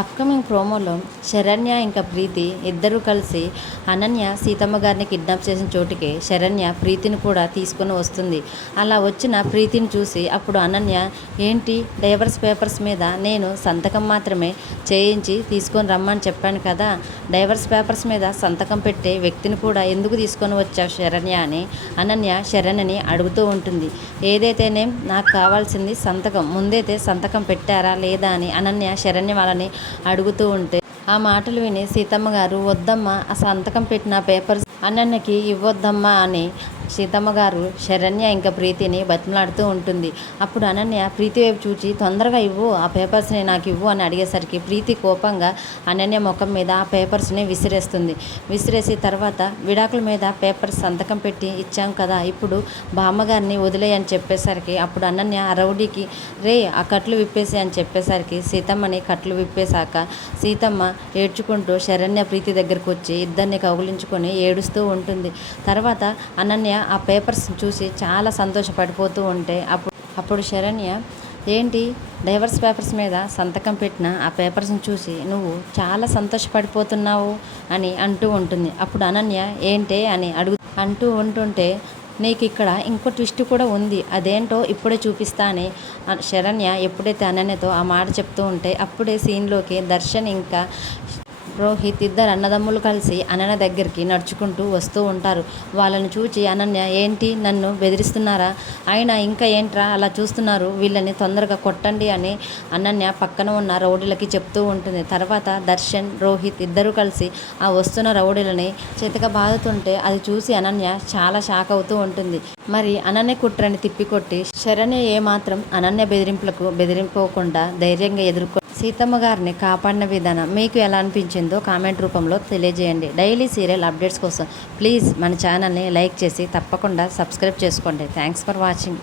Upcoming ప్రోమోలో శరణ్య ఇంకా ప్రీతి ఇద్దరూ కలిసి అనన్య సీతమ్మ గారిని కిడ్నాప్ చేసిన చోటుకి శరణ్య ప్రీతిని కూడా తీసుకొని వస్తుంది. అలా వచ్చిన ప్రీతిని చూసి అప్పుడు అనన్య, ఏంటి డైవర్స్ పేపర్స్ మీద నేను సంతకం మాత్రమే చేయించి తీసుకొని రమ్మని చెప్పాను కదా, డైవర్స్ పేపర్స్ మీద సంతకం పెట్టే వ్యక్తిని కూడా ఎందుకు తీసుకొని వచ్చావు శరణ్య అని అనన్య శరణ్యని అడుగుతూ ఉంటుంది. ఏదైతేనేం నాకు కావాల్సింది సంతకం, ముందైతే సంతకం పెట్టారా లేదా అని అనన్య శరణ్య వాళ్ళని అడుగుతూ ఉంటే ఆ మాటలు విని సీతమ్మ గారు, వద్దమ్మా, ఆ సంతకం పెట్టిన పేపర్స్ అనన్యకి ఇవ్వొద్దమ్మా అని సీతమ్మ గారు శరణ్య ఇంకా ప్రీతిని బతిమలాడుతూ ఉంటుంది. అప్పుడు అనన్య ప్రీతి వైపు చూచి, తొందరగా ఇవ్వు, ఆ పేపర్స్ని నాకు ఇవ్వు అని అడిగేసరికి ప్రీతి కోపంగా అనన్య ముఖం మీద ఆ పేపర్స్ని విసిరేస్తుంది. విసిరేసి తర్వాత విడాకుల మీద పేపర్స్ సంతకం పెట్టి ఇచ్చాం కదా, ఇప్పుడు బామ్మగారిని వదిలేయి అని చెప్పేసరికి అప్పుడు అనన్య ఆ రౌడీకి, రే ఆ కట్లు విప్పేసి అని చెప్పేసరికి సీతమ్మని కట్లు విప్పేశాక సీతమ్మ ఏడ్చుకుంటూ శరణ్య ప్రీతి దగ్గరకు వచ్చి ఇద్దరిని కౌగులించుకొని ఏడుస్తూ ఉంటుంది. తర్వాత అనన్య ఆ పేపర్స్ చూసి చాలా సంతోషపడిపోతూ ఉంటే అప్పుడు శరణ్య, ఏంటి డైవర్స్ పేపర్స్ మీద సంతకం పెట్టిన ఆ పేపర్స్ని చూసి నువ్వు చాలా సంతోషపడిపోతున్నావు అని అంటూ ఉంటుంది. అప్పుడు అనన్య ఏంటే అని అంటూ ఉంటుంటే, నీకు ఇక్కడ ఇంకో ట్విస్ట్ కూడా ఉంది, అదేంటో ఇప్పుడే చూపిస్తా అని శరణ్య ఎప్పుడైతే అనన్యతో ఆ మాట చెప్తూ ఉంటే అప్పుడే సీన్లోకి దర్శన్ ఇంకా రోహిత్ ఇద్దరు అన్నదమ్ములు కలిసి అనన్య దగ్గరికి నడుచుకుంటూ వస్తూ ఉంటారు. వాళ్ళని చూచి అనన్య, ఏంటి నన్ను బెదిరిస్తున్నారా, అయినా ఇంకా ఏంట్రా అలా చూస్తున్నారు, వీళ్ళని తొందరగా కొట్టండి అని అనన్య పక్కన ఉన్న రౌడీలకి చెప్తూ ఉంటుంది. తర్వాత దర్శన్ రోహిత్ ఇద్దరు కలిసి ఆ వస్తున్న రౌడీలని చితక బాదుతుంటే అది చూసి అనన్య చాలా షాక్ అవుతూ ఉంటుంది. మరి అనన్య కుట్రని తిప్పికొట్టి శరణ్య ఏమాత్రం అనన్య బెదిరింపులకు బెదిరింపుకోకుండా ధైర్యంగా ఎదుర్కొని సీతమ్మ గారిని కాపాడిన విధానం మీకు ఎలా అనిపించిందో కామెంట్ రూపంలో తెలియజేయండి. డైలీ సీరియల్ అప్డేట్స్ కోసం ప్లీజ్ మన ఛానల్ని లైక్ చేసి తప్పకుండా సబ్స్క్రైబ్ చేసుకోండి. Thanks for watching.